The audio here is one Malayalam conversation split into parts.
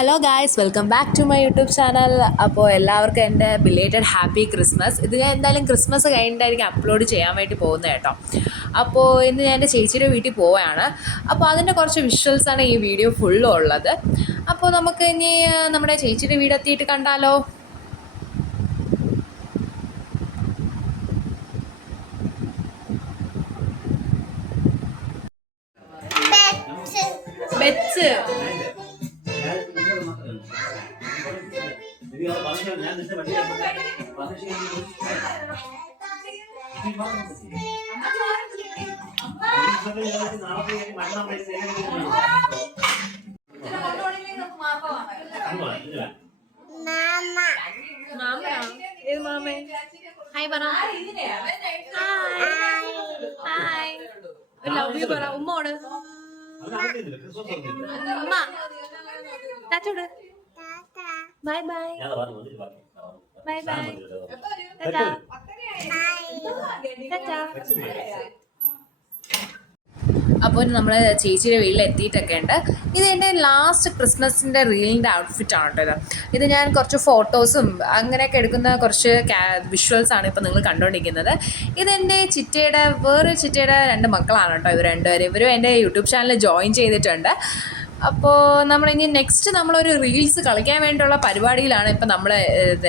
Hello guys, welcome back to my YouTube channel. അപ്പോൾ എല്ലാവർക്കും എൻ്റെ ബിലേറ്റഡ് ഹാപ്പി ക്രിസ്മസ്. ഇത് ഞാൻ എന്തായാലും ക്രിസ്മസ് കഴിഞ്ഞിട്ടായിരിക്കും അപ്ലോഡ് ചെയ്യാൻ വേണ്ടി പോകുന്നത് കേട്ടോ. അപ്പോൾ ഇന്ന് ഞാൻ എൻ്റെ ചേച്ചിയുടെ വീട്ടിൽ പോവുകയാണ്. അപ്പോൾ അതിൻ്റെ കുറച്ച് വിഷ്വൽസാണ് ഈ വീഡിയോ ഫുള്ളും ഉള്ളത്. അപ്പോൾ നമുക്ക് ഇനി നമ്മുടെ ചേച്ചിയുടെ വീടെത്തിയിട്ട് കണ്ടാലോ. ബെച്ച് ഹായ് പറ. ഹായ്, ലവ് യു പറ. ഉമ്മോട് ഉമ്മ താറ്റോട് bye bye bye bye tata tata. അപ്പോൾ നമ്മൾ ചേച്ചിയുടെ വീട്ടിൽ എത്തിയിട്ടൊക്കെ ഉണ്ട്. ഇത് എൻ്റെ ലാസ്റ്റ് ക്രിസ്മസിൻ്റെ റീലിൻ്റെ ഔട്ട്ഫിറ്റാണ് കേട്ടോ. ഇത് ഞാൻ കുറച്ച് ഫോട്ടോസും അങ്ങനെയൊക്കെ എടുക്കുന്ന കുറച്ച് വിഷ്വൽസാണ് ഇപ്പോൾ നിങ്ങൾ കണ്ടുകൊണ്ടിരിക്കുന്നത്. ഇതെൻ്റെ വേറൊരു ചിറ്റയുടെ 2 മക്കളാണ് കേട്ടോ. ഇവർ രണ്ടുപേരും ഇവരും എൻ്റെ യൂട്യൂബ് ചാനൽ ജോയിൻ ചെയ്തിട്ടുണ്ട്. അപ്പോൾ നമ്മളിനി നെക്സ്റ്റ് നമ്മളൊരു റീൽസ് കളിക്കാൻ വേണ്ടിയുള്ള പരിപാടിയിലാണ് ഇപ്പം നമ്മൾ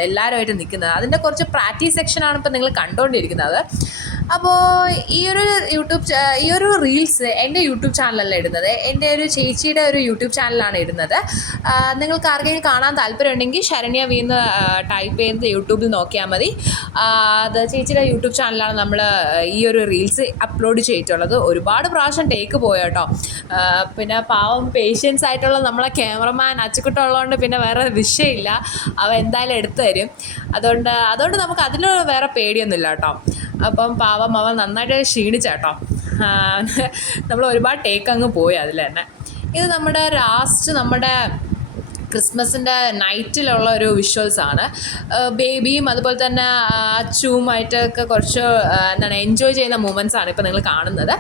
എല്ലാവരുമായിട്ട് നിൽക്കുന്നത്. അതിൻ്റെ കുറച്ച് പ്രാക്ടീസ് സെക്ഷനാണ് ഇപ്പം നിങ്ങൾ കണ്ടുകൊണ്ടിരിക്കുന്നത്. അപ്പോൾ ഈ ഒരു റീൽസ് എൻ്റെ യൂട്യൂബ് ചാനലല്ല ഇടുന്നത്, എൻ്റെ ഒരു ചേച്ചിയുടെ ഒരു യൂട്യൂബ് ചാനലാണ് ഇടുന്നത്. നിങ്ങൾക്ക് ആർക്കെങ്കിലും കാണാൻ താല്പര്യമുണ്ടെങ്കിൽ ശരണ്യ വീന്ന് ടൈപ്പ് ചെയ്ത് യൂട്യൂബിൽ നോക്കിയാൽ മതി. അത് ചേച്ചിയുടെ യൂട്യൂബ് ചാനലാണ് നമ്മൾ ഈ ഒരു റീൽസ് അപ്ലോഡ് ചെയ്തിട്ടുള്ളത്. ഒരുപാട് പ്രാവശ്യം ടേക്ക് പോയ കേട്ടോ. പിന്നെ പാവം പേഷ്യൻസ് ആയിട്ടുള്ള നമ്മളെ ക്യാമറമാൻ അച്ചുക്കുട്ടുള്ളതുകൊണ്ട് പിന്നെ വേറെ വിഷയമില്ല, അവ എന്തായാലും എടുത്തു തരും. അതുകൊണ്ട് നമുക്ക് അതിൽ വേറെ പേടിയൊന്നുമില്ല കേട്ടോ. അപ്പം പാവം അവൻ നന്നായിട്ട് ക്ഷീണിച്ചേട്ടോ. നമ്മൾ ഒരുപാട് ടേക്ക് അങ്ങ് പോയി അതിൽ തന്നെ. ഇത് നമ്മുടെ ക്രിസ്മസിൻ്റെ നൈറ്റിലുള്ള ഒരു വിഷ്വൽസാണ്. ബേബിയും അതുപോലെ തന്നെ അച്ചുവുമായിട്ടൊക്കെ കുറച്ച് എൻജോയ് ചെയ്യുന്ന മൂമെൻറ്റ്സാണ് ഇപ്പോൾ നിങ്ങൾ കാണുന്നത്.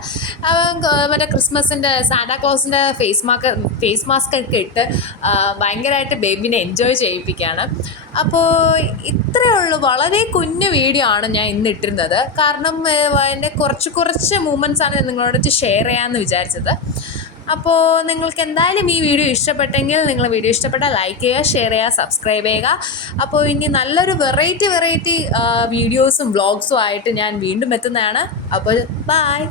മറ്റേ ക്രിസ്മസിൻ്റെ സാന്റാക്ലോസിൻ്റെ ഫേസ് മാസ്ക് ഒക്കെ ഇട്ട് ഭയങ്കരമായിട്ട് ബേബിനെ എൻജോയ് ചെയ്യിപ്പിക്കുകയാണ്. അപ്പോൾ ഇത്രയേ ഉള്ളൂ. വളരെ കുഞ്ഞു വീഡിയോ ആണ് ഞാൻ ഇന്ന് ഇട്ടിരുന്നത്. കാരണം എൻ്റെ കുറച്ച് മൂമെൻറ്റ്സാണ് നിങ്ങളോട് ഷെയർ ചെയ്യാമെന്ന് വിചാരിച്ചത്. അപ്പോൾ നിങ്ങൾക്ക് എന്തായാലും ഈ വീഡിയോ ഇഷ്ടപ്പെട്ടെങ്കിൽ നിങ്ങൾ വീഡിയോ ഇഷ്ടപ്പെട്ടാൽ ലൈക്ക് ചെയ്യുക, ഷെയർ ചെയ്യുക, സബ്സ്ക്രൈബ് ചെയ്യുക. അപ്പോൾ ഇനി നല്ലൊരു വെറൈറ്റി വീഡിയോസും വ്ളോഗ്സും ആയിട്ട് ഞാൻ വീണ്ടും എത്തുന്നതാണ്. അപ്പോൾ ബൈ.